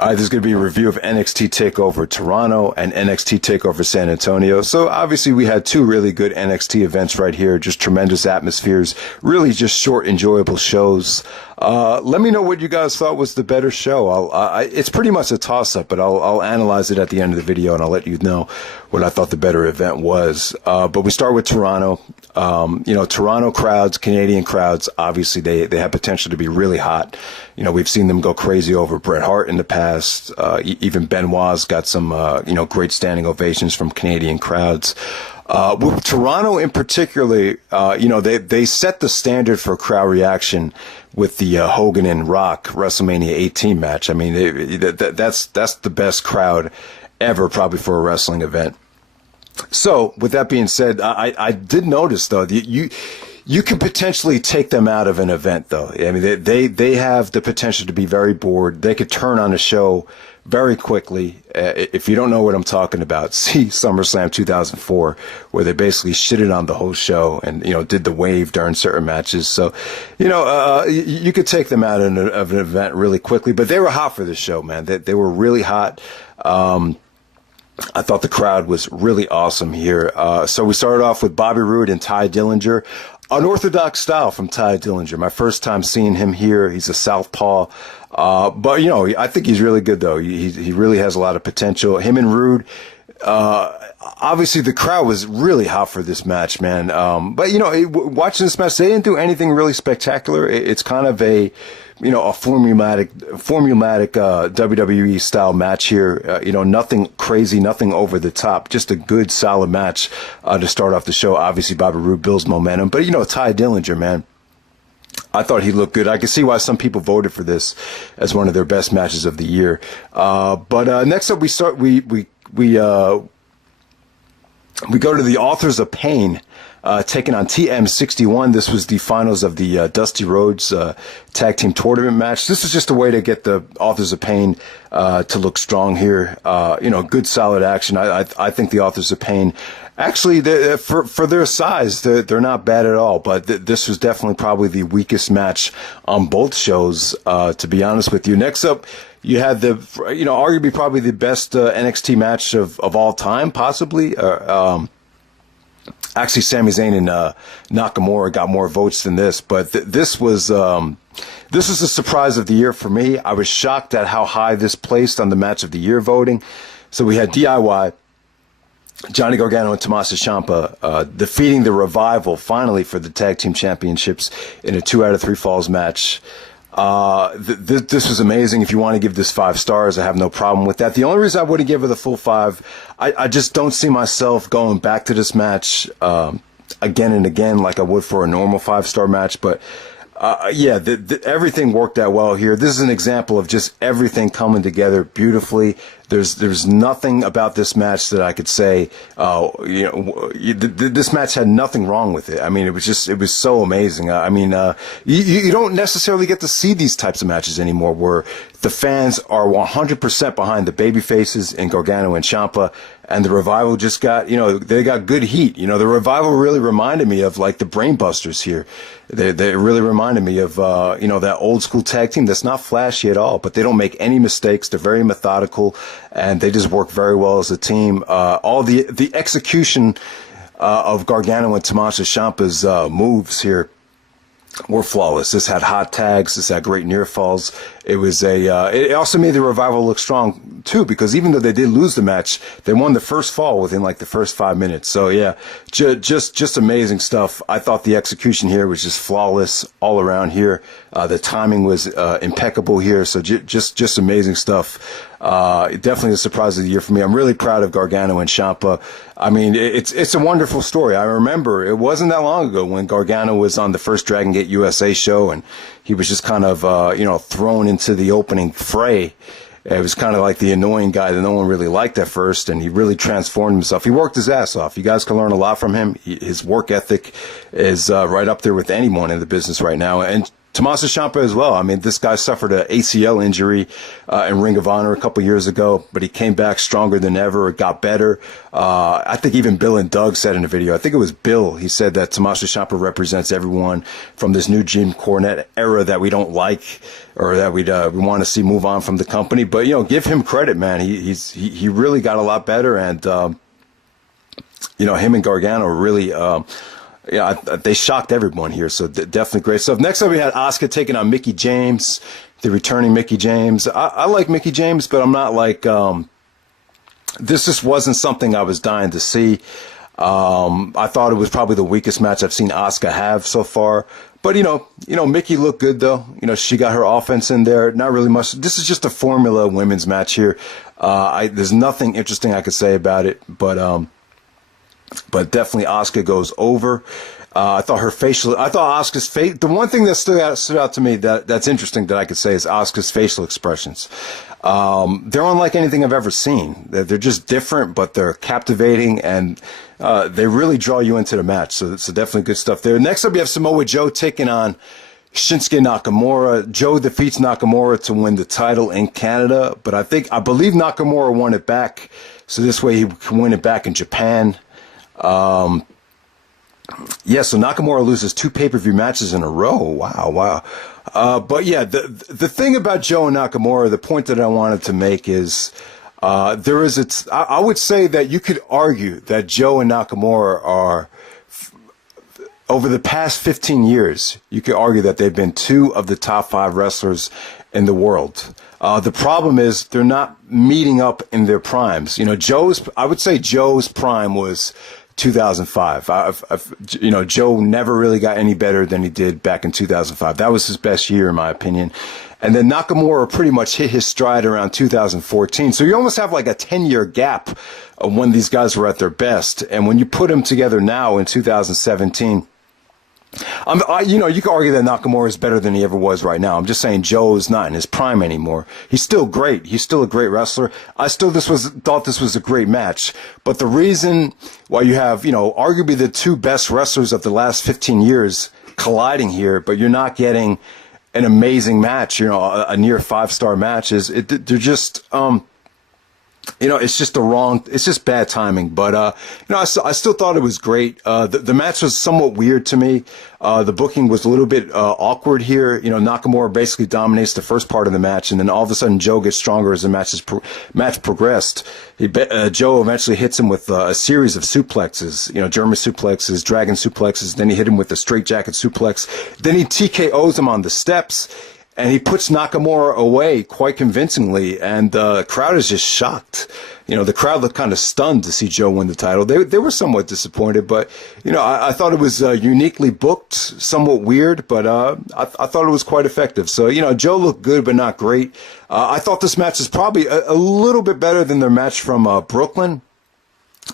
This is going to be a review of NXT Takeover Toronto and NXT Takeover San Antonio. So obviously we had two really good NXT events right here, just tremendous atmospheres, really just short, enjoyable shows. Let me know what you guys thought was the better show. It's pretty much a toss-up, but I'll analyze it at the end of the video, and I'll let you know what I thought the better event was. But we start with Toronto. Toronto crowds, Canadian crowds, obviously they have potential to be really hot. We've seen them go crazy over Bret Hart in the past. Even Benoit's got some, great standing ovations from Canadian crowds. With Toronto in particular, they set the standard for crowd reaction with the Hogan and Rock WrestleMania 18 match. I mean, that's the best crowd ever probably for a wrestling event. So with that being said, I did notice though that you could potentially take them out of an event though. I mean, they have the potential to be very bored. They could turn on a show very quickly. If you don't know what I'm talking about, see SummerSlam 2004, where they basically shitted on the whole show and, did the wave during certain matches. So, you could take them out of an event really quickly, but they were hot for this show, man. They were really hot. I thought the crowd was really awesome here. So we started off with Bobby Roode and Ty Dillinger. Unorthodox style from Ty Dillinger. My first time seeing him here. He's a southpaw. But, I think he's really good, though. He really has a lot of potential. Him and Roode, obviously the crowd was really hot for this match, man. But, watching this match, they didn't do anything really spectacular. It's kind of a formulaic WWE style match here. Nothing crazy, nothing over the top. Just a good, solid match to start off the show. Obviously, Bobby Roode builds momentum. But, Ty Dillinger, man, I thought he looked good. I can see why some people voted for this as one of their best matches of the year. But next up, we go to the Authors of Pain, taking on TM61. This was the finals of the Dusty Rhodes Tag Team Tournament match. This is just a way to get the Authors of Pain to look strong here. Good solid action. I think the Authors of Pain, actually, for their size, they're not bad at all. But this was definitely probably the weakest match on both shows, to be honest with you. Next up, you had arguably probably the best NXT match of all time, possibly. Actually, Sami Zayn and Nakamura got more votes than this, but this was a surprise of the year for me. I was shocked at how high this placed on the match of the year voting. So we had DIY, Johnny Gargano and Tommaso Ciampa defeating the Revival finally for the tag team championships in a 2 out of 3 falls match. This was amazing. If you want to give this 5 stars, I have no problem with that. The only reason I wouldn't give it the full 5, I just don't see myself going back to this match again and again like I would for a normal 5-star match. But everything worked out well here. This is an example of just everything coming together beautifully. There's nothing about this match that I could say, this match had nothing wrong with it. I mean, it was so amazing. You don't necessarily get to see these types of matches anymore where the fans are 100% behind the baby faces in Gargano and Ciampa, and the Revival just got, they got good heat. The Revival really reminded me of like the Brainbusters here. They really reminded me of, that old school tag team that's not flashy at all, but they don't make any mistakes. They're very methodical, and they just work very well as a team. All the execution of Gargano and Tommaso Ciampa's moves here were flawless. This had hot tags. This had great near falls. It was it also made the Revival look strong too, because even though they did lose the match, they won the first fall within like the first 5 minutes. So yeah, just amazing stuff. I thought the execution here was just flawless all around here. The timing was impeccable here. So just amazing stuff. Definitely a surprise of the year for me. I'm really proud of Gargano and Ciampa. I mean, it's a wonderful story. I remember it wasn't that long ago when Gargano was on the first Dragon Gate USA show, and he was just kind of, thrown into the opening fray. It was kind of like the annoying guy that no one really liked at first, and he really transformed himself. He worked his ass off. You guys can learn a lot from him. His work ethic is right up there with anyone in the business right now. And Tommaso Ciampa as well. I mean, this guy suffered an ACL injury in Ring of Honor a couple years ago, but he came back stronger than ever. It got better. I think even Bill and Doug said in a video, I think it was Bill, he said that Tommaso Ciampa represents everyone from this new Jim Cornette era that we don't like, or that we want to see move on from the company. But, you know, give him credit, man. He really got a lot better, and you know, him and Gargano really yeah, they shocked everyone here, so definitely great stuff. Next up, we had Asuka taking on Mickie James, the returning Mickie James. I like Mickie James, but I'm not like, this just wasn't something I was dying to see. I thought it was probably the weakest match I've seen Asuka have so far. But, you know, Mickie looked good, though. You know, she got her offense in there. Not really much. This is just a formula women's match here. There's nothing interesting I could say about it, but definitely Asuka goes over. I thought Asuka's face, the one thing that stood out to me that's interesting that I could say is Asuka's facial expressions. They're unlike anything I've ever seen. They're just different, but they're captivating, and they really draw you into the match. So definitely good stuff there. Next up, we have Samoa Joe taking on Shinsuke Nakamura. Joe defeats Nakamura to win the title in Canada, but I believe Nakamura won it back, so this way he can win it back in Japan. Yeah, so Nakamura loses 2 pay-per-view matches in a row. Wow. But yeah, the thing about Joe and Nakamura, the point that I wanted to make is, I would say that you could argue that Joe and Nakamura are, over the past 15 years, you could argue that they've been 2 of the top 5 wrestlers in the world. The problem is they're not meeting up in their primes. You know, I would say Joe's prime was 2005. You know, Joe never really got any better than he did back in 2005. That was his best year, in my opinion. And then Nakamura pretty much hit his stride around 2014. So you almost have like a 10-year gap of when these guys were at their best. And when you put them together now in 2017, you know, you could argue that Nakamura is better than he ever was right now. I'm just saying Joe's not in his prime anymore. He's still great. He's still a great wrestler. I still thought this was a great match. But the reason why you have, you know, arguably the 2 best wrestlers of the last 15 years colliding here, but you're not getting an amazing match, you know, a near 5-star match, they're just, you know, it's just bad timing. But, you know, I still thought it was great. The match was somewhat weird to me. The booking was a little bit awkward here. You know, Nakamura basically dominates the first part of the match, and then all of a sudden Joe gets stronger as the match progressed. Joe eventually hits him with a series of suplexes, you know, German suplexes, dragon suplexes. Then he hit him with a straightjacket suplex. Then he TKOs him on the steps. And he puts Nakamura away quite convincingly, and the crowd is just shocked. You know, the crowd looked kind of stunned to see Joe win the title. They were somewhat disappointed, but, you know, I thought it was uniquely booked, somewhat weird, but I thought it was quite effective. So, you know, Joe looked good, but not great. I thought this match is probably a little bit better than their match from Brooklyn,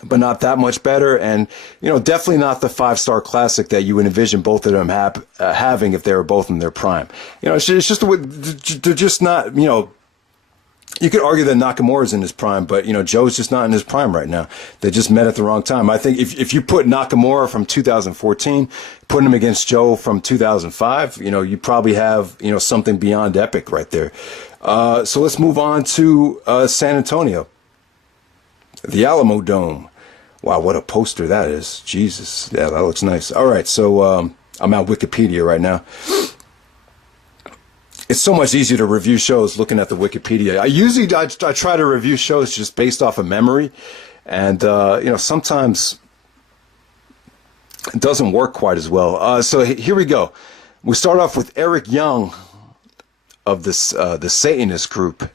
but not that much better, and, you know, definitely not the 5-star classic that you would envision both of them having if they were both in their prime. You know, it's just they're just not, you know, you could argue that Nakamura's in his prime, but, you know, Joe's just not in his prime right now. They just met at the wrong time. I think if you put Nakamura from 2014, put him against Joe from 2005, you know, you probably have, you know, something beyond epic right there. So let's move on to San Antonio. The Alamo Dome. Wow, what a poster that is. Jesus. Yeah, that looks nice. All right, so I'm on Wikipedia right now. It's so much easier to review shows looking at the Wikipedia. I try to review shows just based off of memory, and you know, sometimes it doesn't work quite as well. So here we go. We start off with Eric Young of the Satanist group.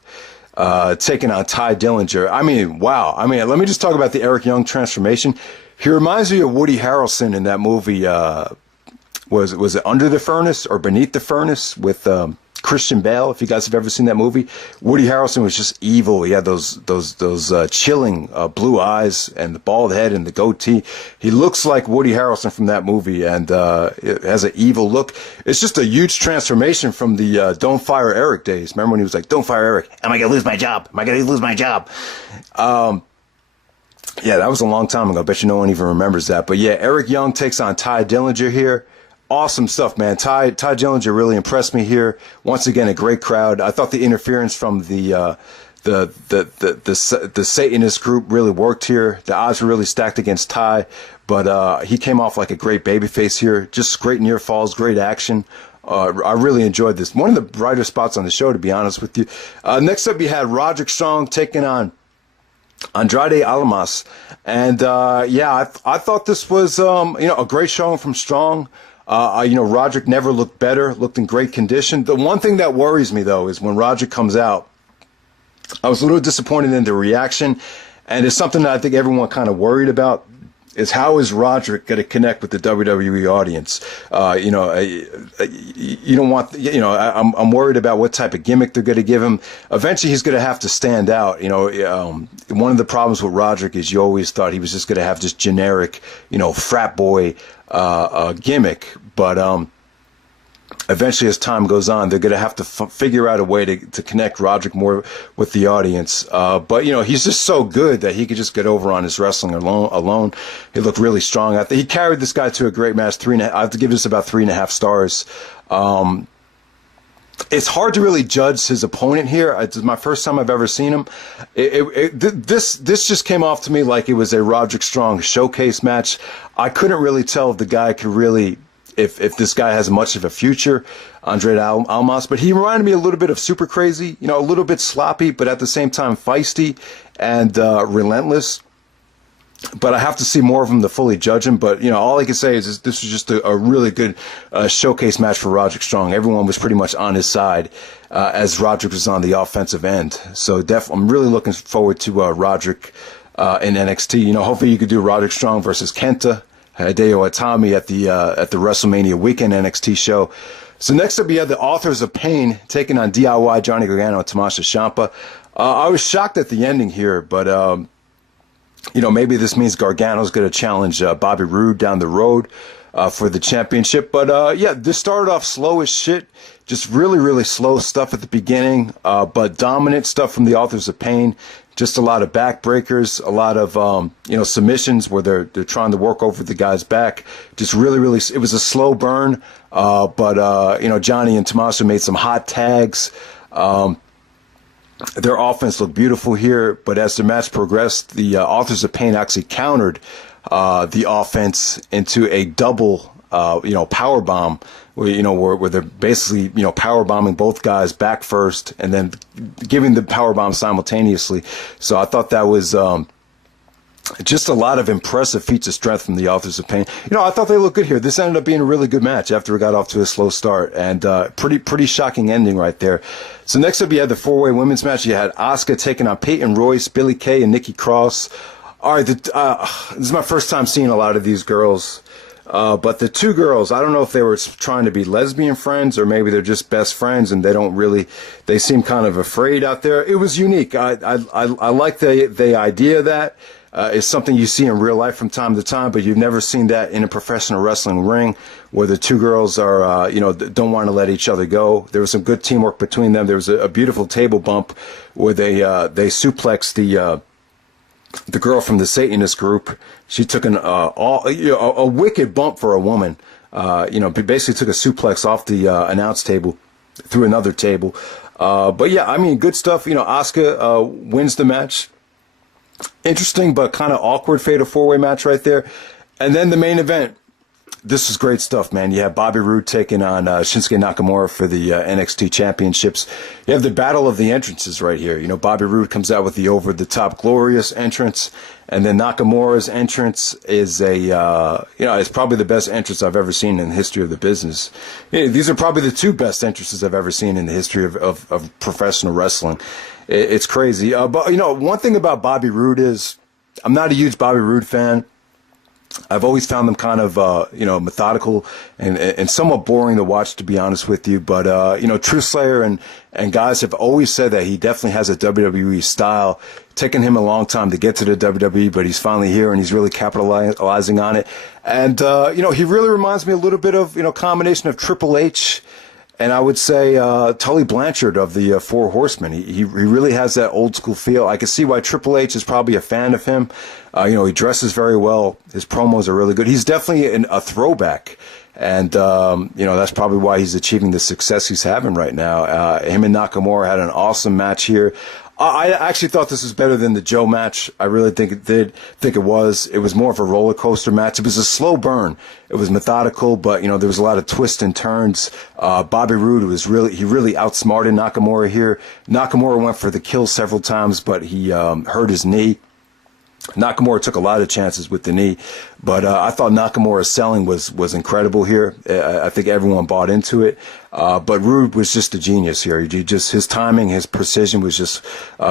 Taking on Ty Dillinger. I mean, wow. I mean, let me just talk about the Eric Young transformation. He reminds me of Woody Harrelson in that movie, was it Under the Furnace or Beneath the Furnace with Christian Bale, if you guys have ever seen that movie. Woody Harrelson was just evil. He had those chilling blue eyes and the bald head and the goatee. He looks like Woody Harrelson from that movie, and it has an evil look. It's just a huge transformation from the Don't Fire Eric days. Remember when he was like, "Don't fire Eric. Am I going to lose my job? Am I going to lose my job?" Yeah, that was a long time ago. I bet you no one even remembers that. But yeah, Eric Young takes on Ty Dillinger here. awesome stuff, man. Ty Dillinger really impressed me here. Once again, a great crowd. I thought the interference from the Satanist group really worked here. The odds were really stacked against Ty, but he came off like a great babyface here. Just great near falls, great action. I really enjoyed this. One of the brighter spots on the show, to be honest with you. Next up, you had Roderick Strong taking on Andrade Almas. And I thought this was a great showing from Strong. Roderick never looked better, looked in great condition. The one thing that worries me, though, is when Roderick comes out, I was a little disappointed in the reaction, and it's something that I think everyone kind of worried about, is how is Roderick going to connect with the WWE audience? You don't want, I'm worried about what type of gimmick they're going to give him. Eventually, he's going to have to stand out. One of the problems with Roderick is you always thought he was just going to have this generic, frat boy gimmick, but eventually, as time goes on, they're going to have to figure out a way to connect Roderick more with the audience. But he's just so good that he could just get over on his wrestling alone. He looked really strong. I think he carried this guy to a great match. I have to give this about 3.5 stars. It's hard to really judge his opponent here. It's my first time I've ever seen him. This just came off to me like it was a Roderick Strong showcase match. I couldn't really tell if the guy could really, if this guy has much of a future, Andrade Almas, but he reminded me a little bit of Super Crazy, a little bit sloppy, but at the same time feisty and relentless. But I have to see more of him to fully judge him. But, all I can say is this was just a really good showcase match for Roderick Strong. Everyone was pretty much on his side as Roderick was on the offensive end. So I'm really looking forward to Roderick in NXT. Hopefully you could do Roderick Strong versus Kenta Hideo Itami at the WrestleMania weekend NXT show. So next up, you had the Authors of Pain taking on DIY, Johnny Gargano and Tommaso Ciampa. I was shocked at the ending here, but maybe this means Gargano's going to challenge Bobby Roode down the road for the championship. But this started off slow as shit. Just really, really slow stuff at the beginning, but dominant stuff from the Authors of Pain. Just a lot of backbreakers, a lot of submissions where they're trying to work over the guy's back. Just really, really, it was a slow burn. But Johnny and Tommaso made some hot tags. Their offense looked beautiful here, but as the match progressed, the Authors of Pain actually countered the offense into a double, power bomb, where they're basically, power bombing both guys back first and then giving the power bomb simultaneously. So I thought that was just a lot of impressive feats of strength from the Authors of Pain. I thought they looked good here. This ended up being a really good match after it got off to a slow start, and pretty shocking ending right there. So next up, you had the 4-way women's match. You had Asuka taking on Peyton, Royce, Billie Kay, and Nikki Cross. All right, this is my first time seeing a lot of these girls. But the two girls, I don't know if they were trying to be lesbian friends or maybe they're just best friends and they seem kind of afraid out there. It was unique. I like the idea of that. It's something you see in real life from time to time, but you've never seen that in a professional wrestling ring where the two girls are, don't want to let each other go. There was some good teamwork between them. There was a beautiful table bump where they suplexed the girl from the Satanist group. She took a wicked bump for a woman. Basically took a suplex off the announce table through another table. But yeah, I mean, good stuff. Asuka wins the match. Interesting, but kind of awkward fatal 4-way match right there. And then the main event. This is great stuff, man. You have Bobby Roode taking on Shinsuke Nakamura for the NXT championships. You have the battle of the entrances right here. Bobby Roode comes out with the over-the-top glorious entrance, and then Nakamura's entrance is it's probably the best entrance I've ever seen in the history of the business. These are probably the two best entrances I've ever seen in the history of professional wrestling. It's crazy. But one thing about Bobby Roode is I'm not a huge Bobby Roode fan. I've always found them kind of, methodical and somewhat boring to watch, to be honest with you. But, Truth Slayer and guys have always said that he definitely has a WWE style. Taken him a long time to get to the WWE, but he's finally here and he's really capitalizing on it. And, he really reminds me a little bit of, combination of Triple H and I would say Tully Blanchard of the Four Horsemen. He really has that old school feel. I can see why Triple H is probably a fan of him. He dresses very well. His promos are really good. He's definitely a throwback. And, that's probably why he's achieving the success he's having right now. Him and Nakamura had an awesome match here. I actually thought this was better than the Joe match. I really think it did. Think it was. It was more of a roller coaster match. It was a slow burn. It was methodical, but there was a lot of twists and turns. Bobby Roode he really outsmarted Nakamura here. Nakamura went for the kill several times, but he hurt his knee. Nakamura took a lot of chances with the knee, but I thought Nakamura's selling was incredible here. I think everyone bought into it. But Roode was just a genius here. His timing, his precision was just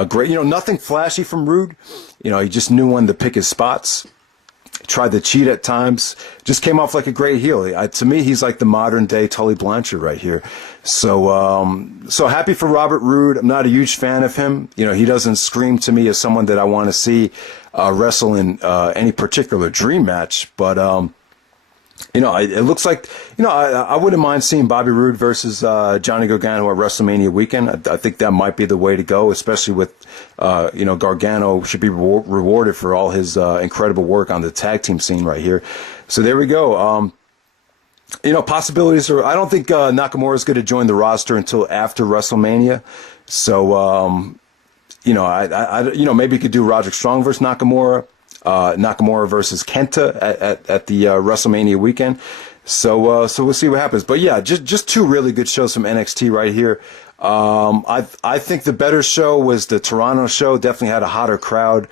great. Nothing flashy from Roode. He just knew when to pick his spots. Tried to cheat at times. Just came off like a great heel. To me, he's like the modern day Tully Blanchard right here. So happy for Robert Roode. I'm not a huge fan of him. He doesn't scream to me as someone that I want to see wrestle in any particular dream match. But it looks like I wouldn't mind seeing Bobby Roode versus Johnny Gargano at WrestleMania weekend. I think that might be the way to go, especially with Gargano should be rewarded for all his incredible work on the tag team scene right here. So there we go. Possibilities are. I don't think Nakamura is going to join the roster until after WrestleMania. So maybe you could do Roderick Strong versus Nakamura. Nakamura versus Kenta at the WrestleMania weekend. So we'll see what happens. But yeah, just two really good shows from NXT right here. I think the better show was the Toronto show. Definitely had a hotter crowd.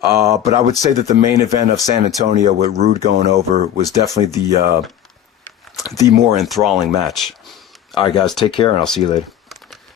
But I would say that the main event of San Antonio with Roode going over was definitely the more enthralling match. All right, guys, take care, and I'll see you later.